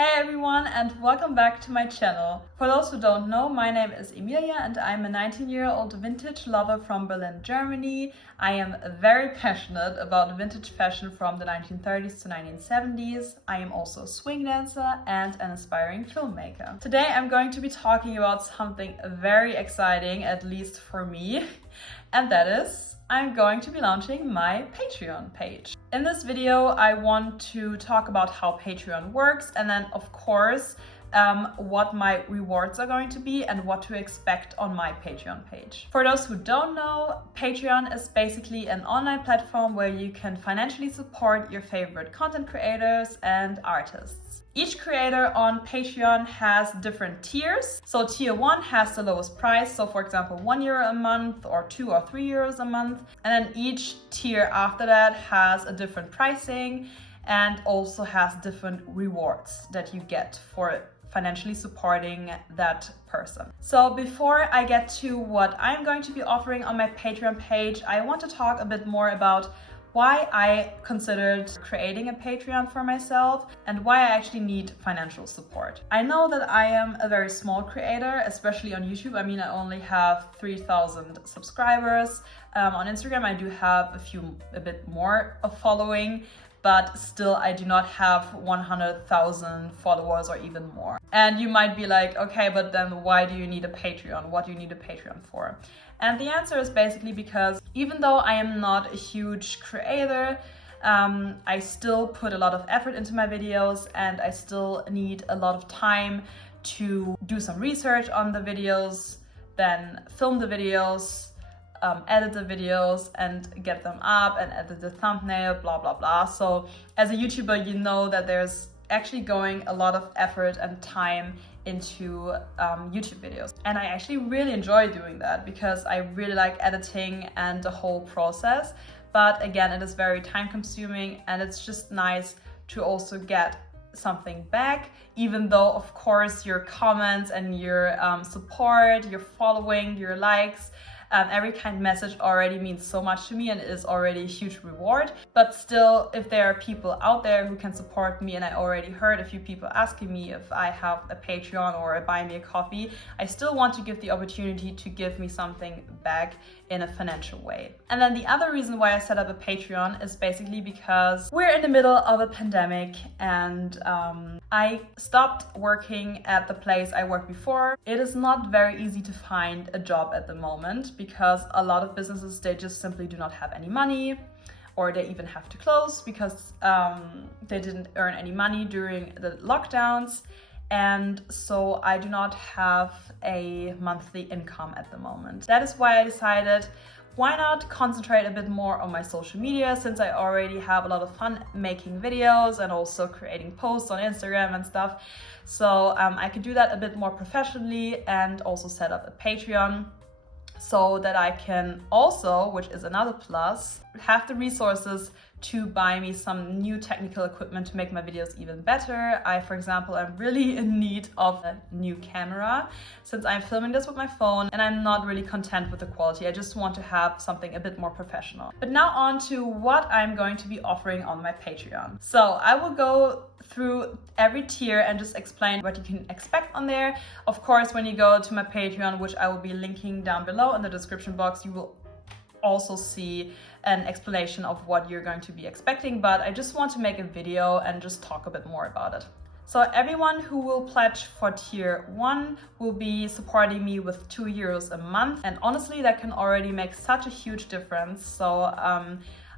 Hey everyone, and welcome back to my channel. For those who don't know, my name is Emilia and I'm a 19-year-old vintage lover from Berlin, Germany. I am very passionate about vintage fashion from the 1930s to 1970s. I am also a swing dancer and an aspiring filmmaker. Today I'm going to be talking about something very exciting, at least for me, and that is I'm going to be launching my Patreon page. In this video, I want to talk about how Patreon works and then, of course, what my rewards are going to be and what to expect on my Patreon page. For those who don't know, Patreon is basically an online platform where you can financially support your favorite content creators and artists. Each creator on Patreon has different tiers. So tier 1 has the lowest price. So for example, €1 a month or €2 or €3 a month. And then each tier after that has a different pricing and also has different rewards that you get for financially supporting that person. So before I get to what I'm going to be offering on my Patreon page, I want to talk a bit more about why I considered creating a Patreon for myself and why I actually need financial support. I know that I am a very small creator, especially on YouTube. I mean, I only have 3,000 subscribers. On Instagram, I do have a bit more of following, but still I do not have 100,000 followers or even more. And you might be like, okay, but then why do you need a Patreon? What do you need a Patreon for? And the answer is basically because even though I am not a huge creator, I still put a lot of effort into my videos and I still need a lot of time to do some research on the videos, then film the videos, edit the videos and get them up and edit the thumbnail, blah, blah, blah. So as a YouTuber, you know that there's actually going a lot of effort and time into YouTube videos. And I actually really enjoy doing that because I really like editing and the whole process. But again, it is very time consuming and it's just nice to also get something back, even though of course your comments and your support, your following, your likes, every kind message already means so much to me and is already a huge reward. But still, if there are people out there who can support me, and I already heard a few people asking me if I have a Patreon or a buy me a coffee, I still want to give the opportunity to give me something back in a financial way. And then the other reason why I set up a Patreon is basically because we're in the middle of a pandemic and I stopped working at the place I worked before. It is not very easy to find a job at the moment because a lot of businesses, they just simply do not have any money, or they even have to close because they didn't earn any money during the lockdowns. And so I do not have a monthly income at the moment. That is why I decided, why not concentrate a bit more on my social media, since I already have a lot of fun making videos and also creating posts on Instagram and stuff. So I could do that a bit more professionally and also set up a Patreon so that I can also, which is another plus, have the resources to buy me some new technical equipment to make my videos even better. I, for example, am really in need of a new camera since I'm filming this with my phone and I'm not really content with the quality. I just want to have something a bit more professional. But now on to what I'm going to be offering on my Patreon. So I will go through every tier and just explain what you can expect on there. Of course, when you go to my Patreon, which I will be linking down below in the description box, you will also see an explanation of what you're going to be expecting, but I just want to make a video and just talk a bit more about it. So everyone who will pledge for tier 1 will be supporting me with €2 a month, and honestly that can already make such a huge difference. So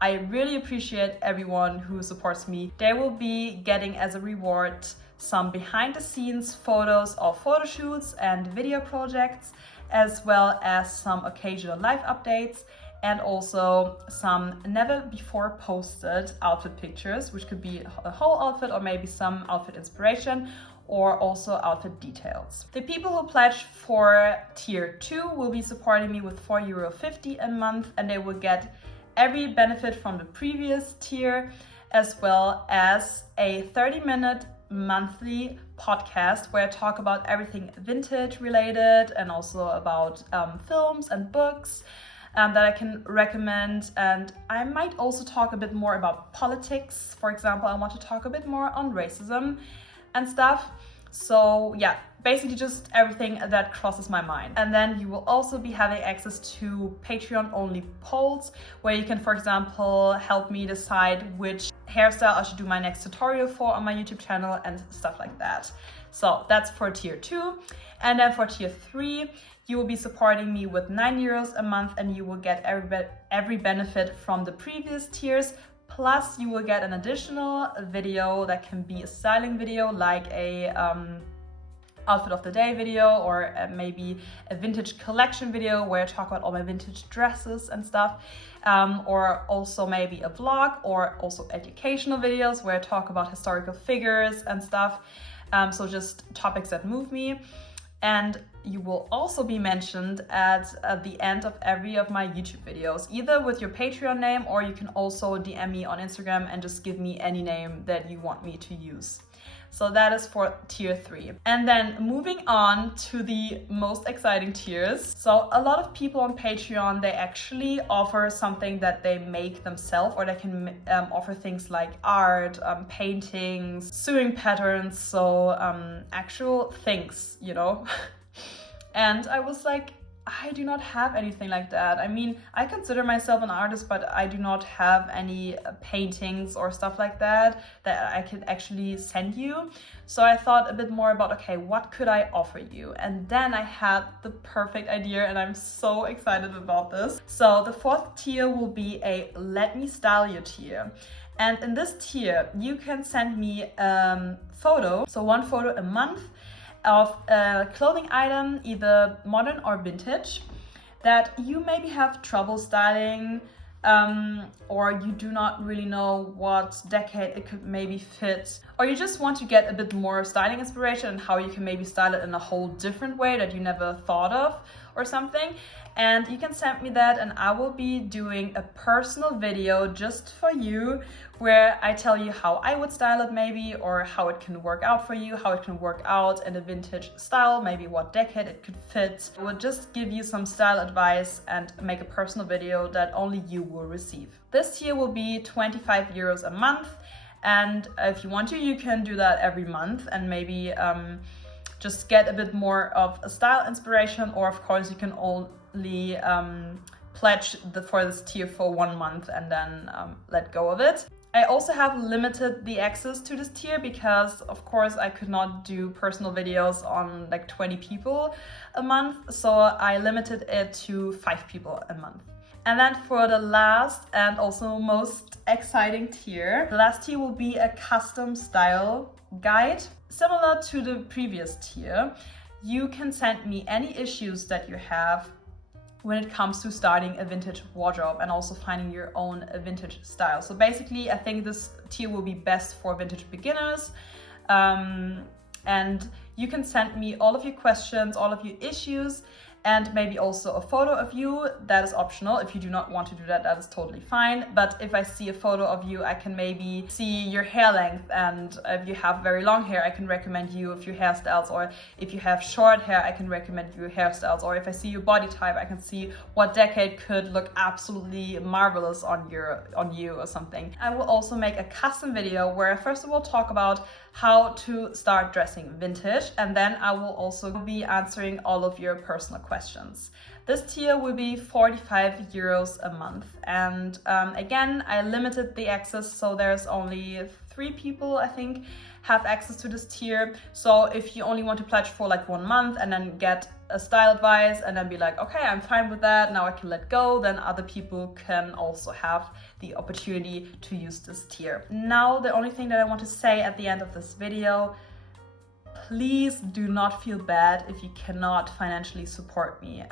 I really appreciate everyone who supports me. They will be getting as a reward some behind the scenes photos of photo shoots and video projects, as well as some occasional live updates and also some never before posted outfit pictures, which could be a whole outfit or maybe some outfit inspiration or also outfit details. The people who pledge for tier 2 will be supporting me with €4.50 a month, and they will get every benefit from the previous tier, as well as a 30-minute monthly podcast where I talk about everything vintage related and also about films and books that I can recommend. And I might also talk a bit more about politics. For example, I want to talk a bit more on racism. and stuff. So yeah, basically just everything that crosses my mind. And then you will also be having access to Patreon only polls, where you can, for example, help me decide which hairstyle I should do my next tutorial for on my YouTube channel and stuff like that. So that's for tier 2. And then for tier 3, you will be supporting me with €9 a month, and you will get every benefit from the previous tiers. Plus you will get an additional video that can be a styling video, like a outfit of the day video, or maybe a vintage collection video where I talk about all my vintage dresses and stuff, or also maybe a vlog, or also educational videos where I talk about historical figures and stuff. So just topics that move me. And you will also be mentioned at the end of every of my YouTube videos, either with your Patreon name, or you can also DM me on Instagram and just give me any name that you want me to use. So that is for tier 3. And then moving on to the most exciting tiers. So a lot of people on Patreon, they actually offer something that they make themselves, or they can offer things like art, paintings, sewing patterns, so actual things, you know. And I was like, I do not have anything like that. I mean, I consider myself an artist, but I do not have any paintings or stuff like that I could actually send you. So I thought a bit more about, okay, what could I offer you? And then I had the perfect idea, and I'm so excited about this. So the 4th tier will be a Let Me Style You tier. And in this tier, you can send me a photo, so 1 photo a month, of a clothing item, either modern or vintage, that you maybe have trouble styling, or you do not really know what decade it could maybe fit, or you just want to get a bit more styling inspiration and how you can maybe style it in a whole different way that you never thought of or something. And you can send me that, and I will be doing a personal video just for you, where I tell you how I would style it maybe, or how it can work out for you, how it can work out in a vintage style, maybe what decade it could fit. I will just give you some style advice and make a personal video that only you will receive. This tier will be €25 a month, and if you want to, you can do that every month and maybe just get a bit more of a style inspiration, or of course you can only pledge for this tier for 1 month and then let go of it. I also have limited the access to this tier because, of course, I could not do personal videos on like 20 people a month, so I limited it to 5 people a month. And then for the last and also most exciting tier, the last tier will be a custom style guide. Similar to the previous tier, you can send me any issues that you have when it comes to starting a vintage wardrobe and also finding your own vintage style. So basically, I think this tier will be best for vintage beginners. And you can send me all of your questions, all of your issues, and maybe also a photo of you. That is optional. If you do not want to do that, that is totally fine. But if I see a photo of you, I can maybe see your hair length, and if you have very long hair, I can recommend you a few hairstyles, or if you have short hair, I can recommend you hairstyles, or if I see your body type, I can see what decade could look absolutely marvelous on you or something. I will also make a custom video where I first of all talk about how to start dressing vintage, and then I will also be answering all of your personal questions. This tier will be €45 a month, and again, I limited the access, so there's only 3 people, I think, have access to this tier. So if you only want to pledge for like 1 month and then get a style advice and then be like, okay, I'm fine with that, now I can let go, then other people can also have the opportunity to use this tier. Now, the only thing that I want to say at the end of this video, please do not feel bad if you cannot financially support me.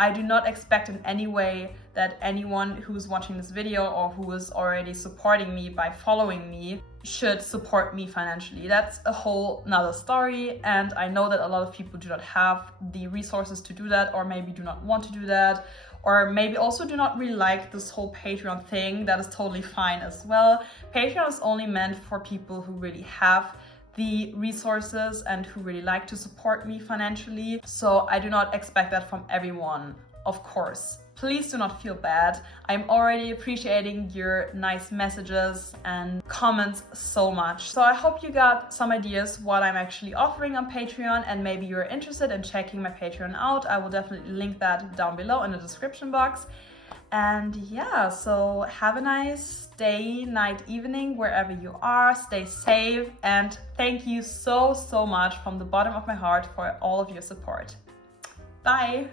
I do not expect in any way that anyone who's watching this video or who is already supporting me by following me should support me financially. That's a whole nother story, and I know that a lot of people do not have the resources to do that, or maybe do not want to do that, or maybe also do not really like this whole Patreon thing. That is totally fine as well. Patreon is only meant for people who really have the resources and who really like to support me financially. So I do not expect that from everyone, of course. please do not feel bad. I'm already appreciating your nice messages and comments so much. So I hope you got some ideas what I'm actually offering on Patreon, and maybe you're interested in checking my Patreon out. I will definitely link that down below in the description box. And yeah, so have a nice day, night, evening, wherever you are. Stay safe, and thank you so much from the bottom of my heart for all of your support. Bye!